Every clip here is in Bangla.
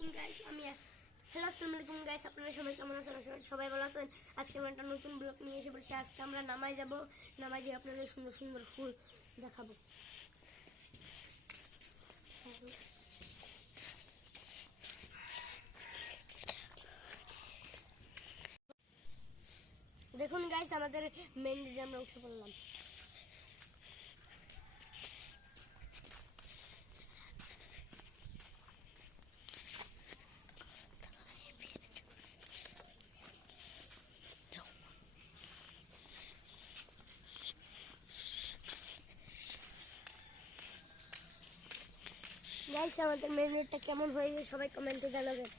আলাইকুম গাইস। হ্যালো আসসালামু আলাইকুম গাইস, আপনারা সবাই কেমন আছেন? সবাই ভালো আছেন। আজকে আমরা একটা নতুন ব্লগ নিয়ে এসে পড়েছি। আজকে আমরা নামায় যাব, নামায় গিয়ে আপনাদের সুন্দর সুন্দর ফুল দেখাবো। দেখুন গাইস, আমাদের মেন ডিজে আমরা উঠে পড়লাম। গাইস, আমাদের মেন রোডটা কেমন হয়েছে সবাই কমেন্টে জানাবেন।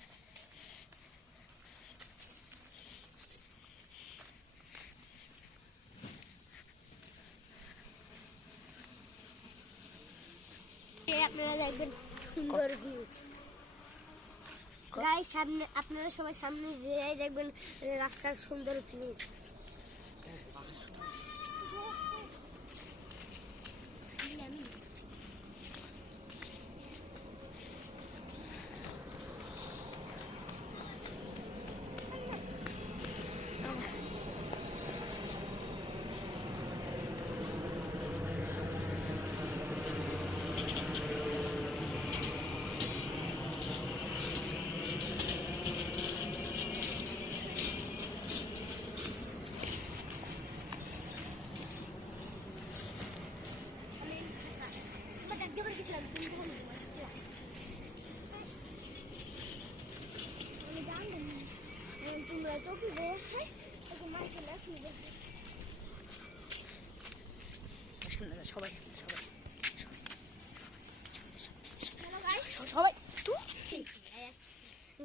আপনারা দেখবেন সুন্দর ভিউ। গাইস, সামনে আপনারা সবাই সামনে যেয়ে দেখবেন রাস্তার সুন্দর ভিউ।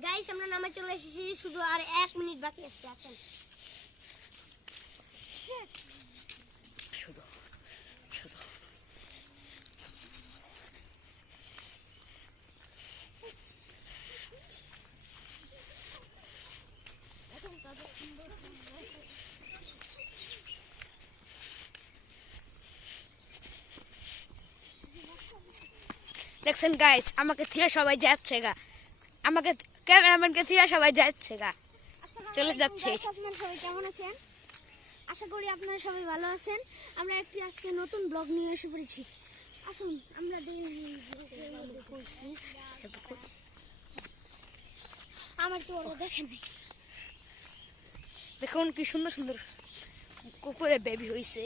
গাইস, আমরা নামে চলে এসেছি, শুধু আর 1 মিনিট বাকি আছে। এখন শুধু শুধু দেখছেন গাইস, আমাকে থিয়া সবাই যাচ্ছে গা, আমাকে ক্যামেরাম্যানকে থিয়া সবাই যাচ্ছে গা, চলে যাচ্ছে। আপনারা সবাই কেমন আছেন? আশা করি আপনারা সবাই ভালো আছেন। আমরা একটি আজকে নতুন ব্লগ নিয়ে এসে পড়েছি। আসুন আমরা আমার তো ওরা দেখেন নাই। দেখুন কি সুন্দর সুন্দর কুকুরে বেবি হইছে।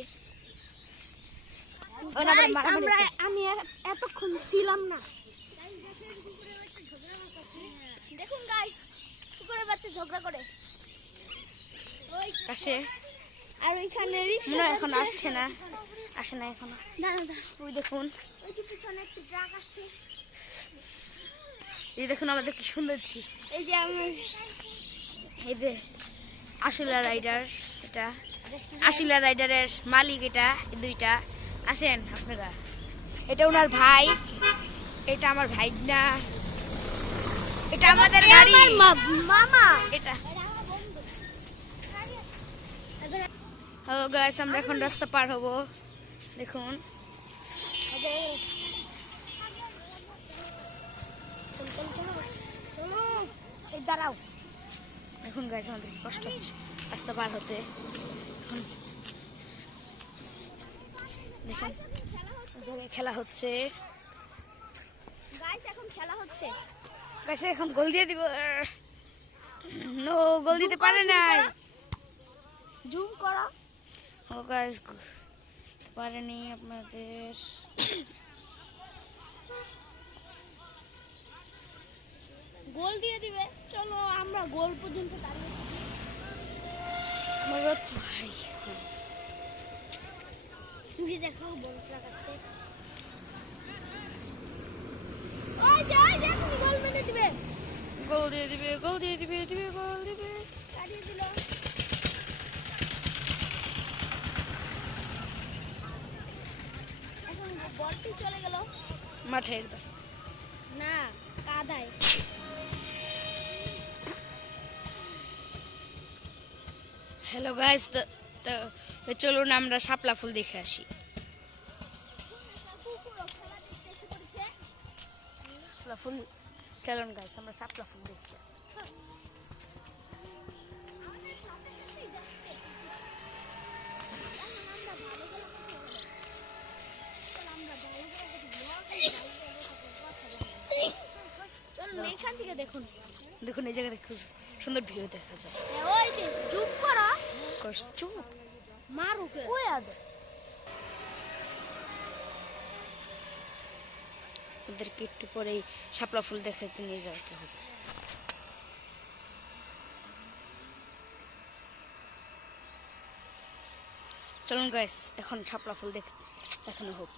আমি এতক্ষণ ছিলাম না। দেখুন গাইস, কুকুরের বাচ্চা ঝগড়া করে কাছে, আর ওইখানে রিকশা এখন আসছে না, আসে না এখনো। না ওই দেখুন, ওই যে পিছনে একটা ট্রাক আসছে। এই দেখুন আমাদের কি সুন্দর ছি। এই যে আমি এই যে আশিলা রাইডার, এটা আশিলা রাইডারের মালিক, এটা দুইটা। আসেন আপনারা, এটা ওনার ভাই, এটা আমার ভাই না, এটা আমাদের গাড়ি মামা। এটা হ্যালো গাইস, আমরা এখন রাস্তা পার হব। দেখুন দাঁড়াও। দেখুন গাইস, আমাদের কষ্ট হচ্ছে রাস্তা পার হতে। দেখুন খেলা হচ্ছে গাইস, এখন খেলা হচ্ছে। গাইস, এখন গোল দিয়ে দিব। নো, গোল দিতে পারে নাই। জুম করো। ও গাইস, পারেনি আপনাদের। গোল দিয়ে দিবে। চলো আমরা গোল পর্যন্ত দাঁড়িয়ে থাকি। আমার ভাই তুমি দেখো বল লাগাচ্ছে। ওই যে তুমি গোল মেরে দিবে। গোল দিয়ে দিবে, গোল দিয়ে দিবে, গোল দিবে। দাঁড়িয়ে দিল। এখন বলটি চলে গেল মাঠের না, কাদায়। হ্যালো গাইস, চলুন আমরা শাপলা ফুল দেখে আসি। ফুল চলুন গাইস আমরা শাপলা ফুল দেখি। আমাদের সাথে সাথেই যাচ্ছে। এখন আমরা ভালো করে কথা বলবো। চলো আমরা ভালো করে কথা বলবো। চলুন এখান থেকে দেখুন। দেখুন এই জায়গাটা খুব সুন্দর ভিউ দেখা যায়। ওই যে চুপ করো। চুপ মারুকে ওই আদে ওদেরকে একটু পরেই শাপলা ফুল দেখাতে নিয়ে যেতে হবে। চলুন গাইস এখন শাপলা ফুল দেখানো হোক।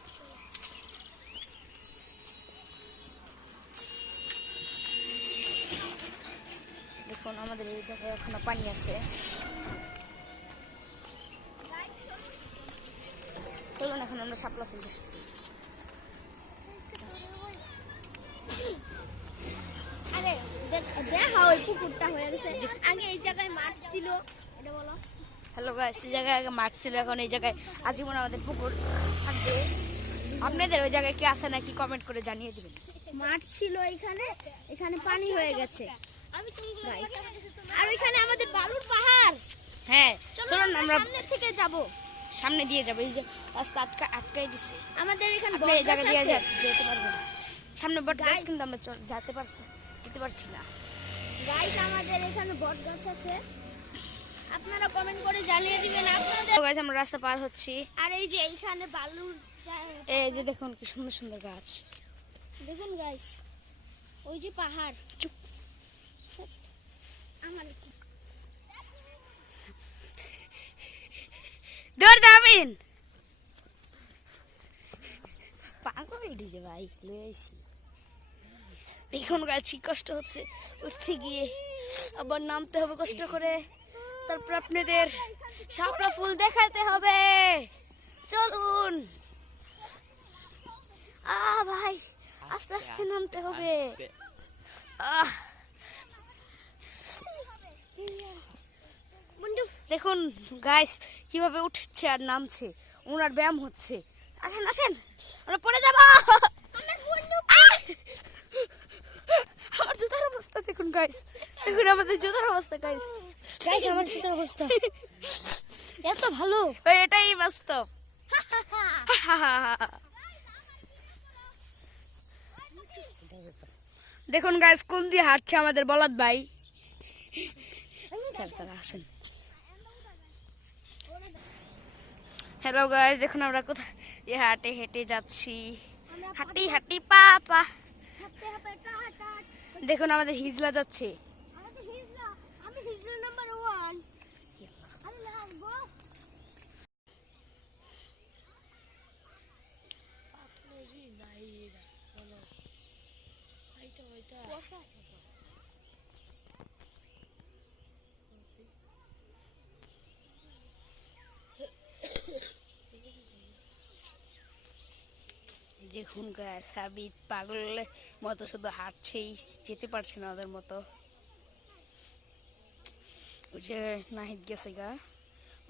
দেখুন আমাদের এই জায়গায় এখনো পানি আছে। চলুন এখন আমরা শাপলা ফুল দেখি। আরে দেখা ওই পুকুরটা হয়ে গেছে। আগে এই জায়গায় মাঠ ছিল, এটা বলো। হ্যালো গাইস, এই জায়গায় আগে মাঠ ছিল, এখন এই জায়গায় আজীবন আমাদের পুকুর থাকবে। আপনাদের ওই জায়গায় কি আছে নাকি কমেন্ট করে জানিয়ে দিবেন। মাঠ ছিল এখানে, এখানে পানি হয়ে গেছে Guys, আর ওইখানে আমাদের বালুর পাহাড়। হ্যাঁ চলুন চলুন আমরা সামনে থেকে যাব। সামনে দিয়ে যাবো। এই যে রাস্তা আটকাই দিছে, আমাদের এখানে আপনি এই জায়গা দিয়ে যেতে পারবেন না। সামনে বট গাছ Guys, কিন্তু আমরা যেতে পারছি না। গাইস আমাদের এখানে বট গাছ আছে, আপনারা কমেন্ট করে জানিয়ে দিবেন আপনাদের। তো গাইস আমরা রাস্তা পার হচ্ছি। আর এই যে এইখানে বালুর এই যে দেখুন কি সুন্দর সুন্দর গাছ। দেখুন গাইস, ওই যে পাহাড়। চুপ আমার দৌড় দামিন পাগল এদিকে ভাই লইছি। দেখুন গাছ কি কষ্ট হচ্ছে উঠতে গিয়ে, আবার নামতে হবে কষ্ট করে, তারপর আপনাদের শাপলা ফুল দেখাতে হবে। চলুন ভাই আস্তে আস্তে নামতে হবে। দেখুন গাইস কিভাবে উঠছে আর নামছে, ওনার ব্যায়াম হচ্ছে। আসেন আসেন আমরা পড়ে যাব। আমার জুতার অবস্থা দেখুন গাইস, দেখুন আমাদের জুতার অবস্থা গাইস। গাইস আমার জুতার অবস্থা এত ভালো, এটাই বাস্তব। দেখুন গাইস কোন দিয়ে হাঁটছে আমাদের বলদ ভাই। আসেন। হ্যালো গাইস, দেখুন আমরা কোথায় হাঁটে হেঁটে যাচ্ছি, হাঁটি হাঁটি পা পা। দেখুন আমাদের হিজলা যাচ্ছে। আমি হিজলা নাম্বার 1। আরে লাগবো দেখুন গাইস সাবিত পাগলের মতো শুধু হাঁটছেই, যেতে পারছে না ওদের মতো। ওই যে নাহিদ গেছে গা,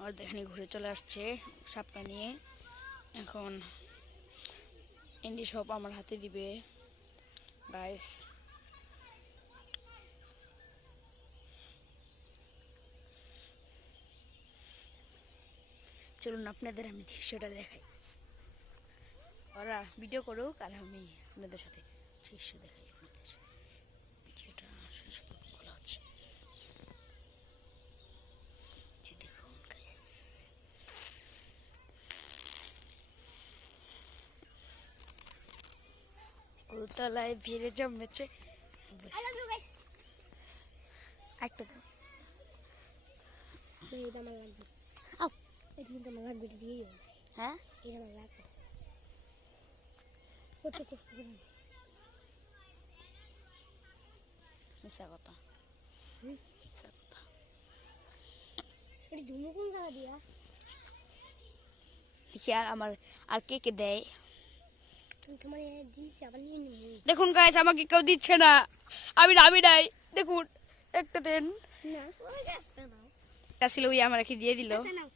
আর এখানে ঘুরে চলে আসছে সাপটা নিয়ে। এখন এন্ডি সব আমার হাতে দিবে গাইস। চলুন আপনাদের আমি দৃশ্যটা দেখাই। ওরা ভিডিও করুক আর আমি আপনাদের সাথে দৃশ্য দেখাই। আপনাদের ভিডিওটা শুধু খোলা হচ্ছে। এই দেখুন গাইস, গোতলায় ভিড়ে জমেছে। একটা দাও, এটা আমার লাগবে। এটা কিন্তু আমার লাগবে, এটা দিয়ে দিও। হ্যাঁ এটা আমার লাগবে, কত কষ্ট করে মিশা কথা, মিশা কথা। এটা ঝুমু কোন জায়গা দিয়া? দেখি আর আমার আর কে কে দেয়। তোমার দিয়েছি, আবার নিয়ে নিবো। দেখুন গাইস আমাকে কেউ দিচ্ছে না, আমি নাই। দেখুন একটা দেন। না ওই গাছটা নাও, আসলে ওই আমাকে দিয়ে দিল। গাছটা নাও,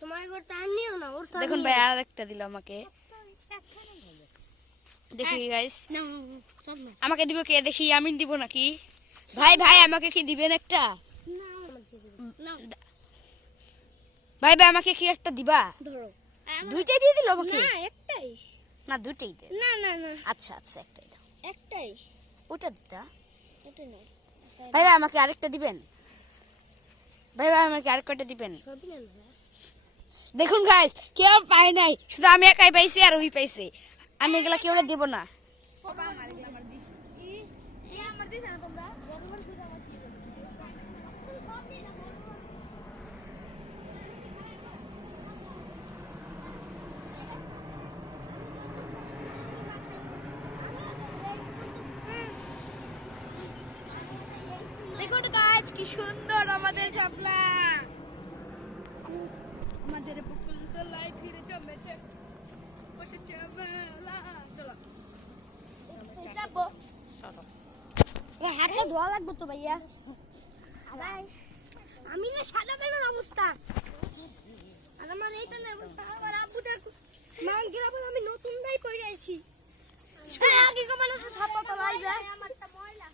তোমার ঘর তার নিও না, ওর তার দেখুন ভাই আর একটা দিল আমাকে। দেখি গাইস, না সব না আমাকে দিব কে দেখি? আমি দিব নাকি? ভাই ভাই আমাকে কি দিবেন একটা? না ভাই ভাই আমাকে কি একটা দিবা? ধরো দুইটাই দিয়ে দিল আমাকে? না একটাই না দুইটাই দে। না না না আচ্ছা আচ্ছা একটাই দাও। একটাই ওটা দিতা। এটা না ভাই ভাই আমাকে আরেকটা দিবেন? ভাই ভাই আমাকে আরেকটা দিবেন? সবই না দেখুন গাইস, কেউ পায় নাই, শুধু আমি একাই পাইছি আর ওই পাইছে। আমি এগুলা কেউ দেব না। দেখুন গাইস কি সুন্দর আমাদের শাপলা। আমাদের বকুল তলায় ফিরে জমেছে, বসেছে বেলা। চলো যাবো হাতটা ধোয়া লাগবে তো ভাইয়া। ভাই আমি না সাদা কালোর অবস্থা, আর আমার এইটা না অবস্থা। আমার আব্বু দেখ মান গিরাবল আমি নতুন দাই পড়ে আইছি। আগে কো মানে সাপা তো লাই যায় আমারটা ময়লা।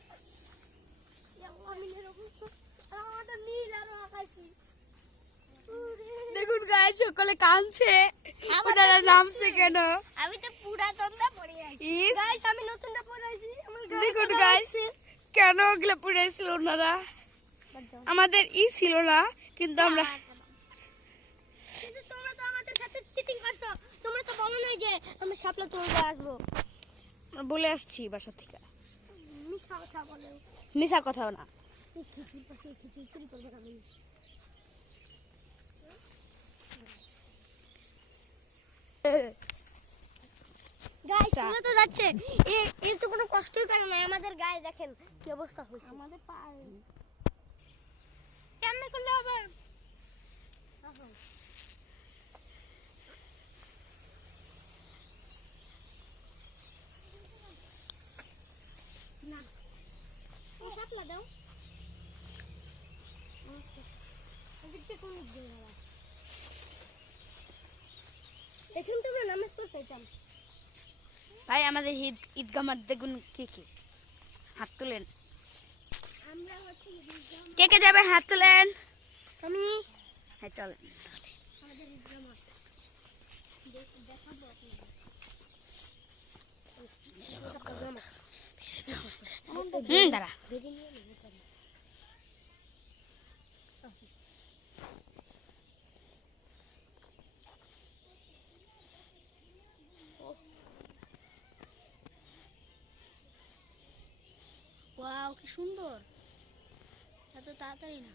আমি এরকম আর আমারটা নীল আর আকাশী। দেখুন গাইস সকলে কাঁদছে, ওনারা নামছে কেন? আমি তো পুরাতন দা পড়ে আইছি গাইস, আমি নতুনটা পড়ে আইছি। আমার দেখুন গাইস কেন ওগুলো পুড়াইছিল ওনারা। আমাদের ছিল না, কিন্তু আমরা কিন্তু তোমরা তো আমাদের সাথে চিটিং করছো। তোমরা তো বলো নাই যে আমি শাপলা তুলতে আসবো। বলে আসছি বাসা থেকে। মিছা কথা বলো। মিছা কথাও না। খিচুড়ি পাশে খিচুড়ি চুরি করবে আমি। গাইস চলে তো যাচ্ছে, এর তো কোনো কষ্টই করে না। আমাদের গায়ে দেখেন কি অবস্থা হয়েছে। আমাদের পা কেমনে করলে হবে? না ও শাপলা দাও। দেখুন তোমরা নামাজ পড়তে চান। ভাই আমাদের ঈদগাহ মাঠ দেখুন কে কে হাত তুলেন। আমরা হচ্ছে কে কে যাবে হাত তুলেন। আমি হ্যাঁ চলেন। আমাদের ইসলামাত দেখাবো দাঁড়া। ভেজে নিয়ে নেবো। ওয়াও কি সুন্দর, এত তাড়াতাড়ি না,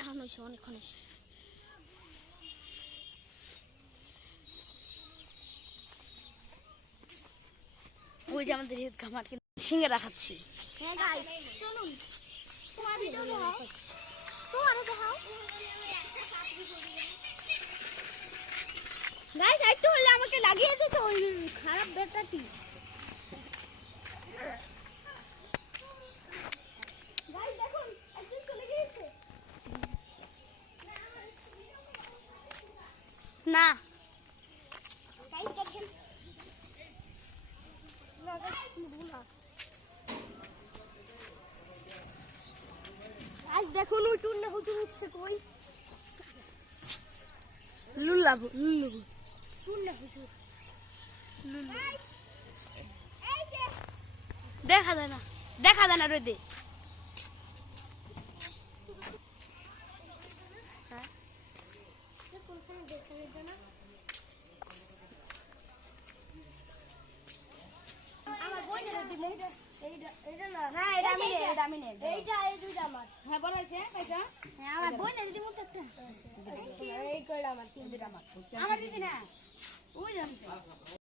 এখন হয়েছে অনেকক্ষণ হয়েছে। ওই যে আমাদের ঈদগাহ মাঠ, কিন্তু সিঙ্গারা খাচ্ছি। হ্যাঁ গাইস চলুন তোমার ভিডিও দেখাও, তোমারও দেখাও গাইস। একটু হলে আমাকে লাগিয়ে দিত ওই খারাপ ব্যাটাটি। গাইস দেখুন একজন চলে গিয়েছে। না গাইস দেখেন না গাইস ভুলা। গাইস দেখুন ওই টুন্না হুজুর উঠছে কই। লুল্লাবু টুন্না হুজুর গাইস এই যে দেখা যায় না, দেখা যায় না রোদে। দেখুন কোন দেখালে জানা। আমার বই না দিমু এইটা না হ্যাঁ এটা আমি নেই, এটা আমি নেই। এইটা এই দুইটা আমার। হ্যাঁ বলো হয়েছে পয়সা। হ্যাঁ আমার বই না দিমু তো একটা। এই কইলা আমার তিন দুইটা আমার। আমার দিদি না ওই জানতে